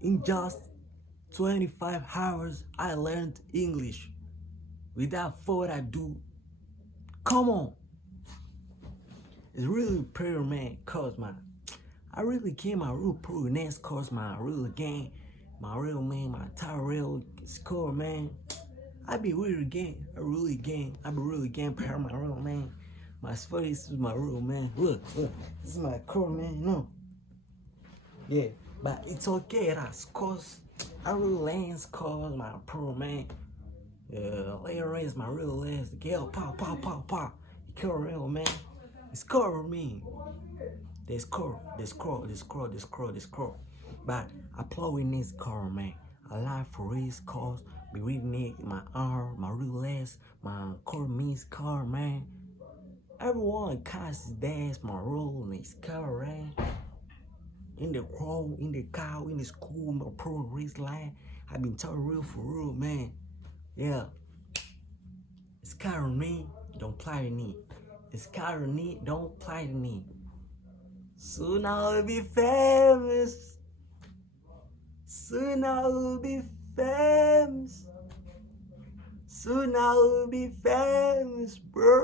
In just 25 hours, I learned English. Without further ado, come on. It's really pretty, man, cause I really came my real pro next cause my real game, my real man, my entire real score, man. I be really game, I be really game pair my real man. My face is my real man. Look, this is my core, man, Yeah, but it's okay, that's cause I really land cause my pro, man. Later is my real last. Girl, pop. You kill real, man. It's cover me. This scroll. But I play in this car, man. I like for his cause. Be reading it, my arm, my real ass, my car means car, man. Everyone casts dance my role in his car, man. In the crow, in the cow, in the school, my pro race line. I been telling real for real, man. Yeah. It's car me, don't play to me. It's car me, don't play to me. Soon I'll be famous. Soon I'll be famous. Soon I'll be famous, bro.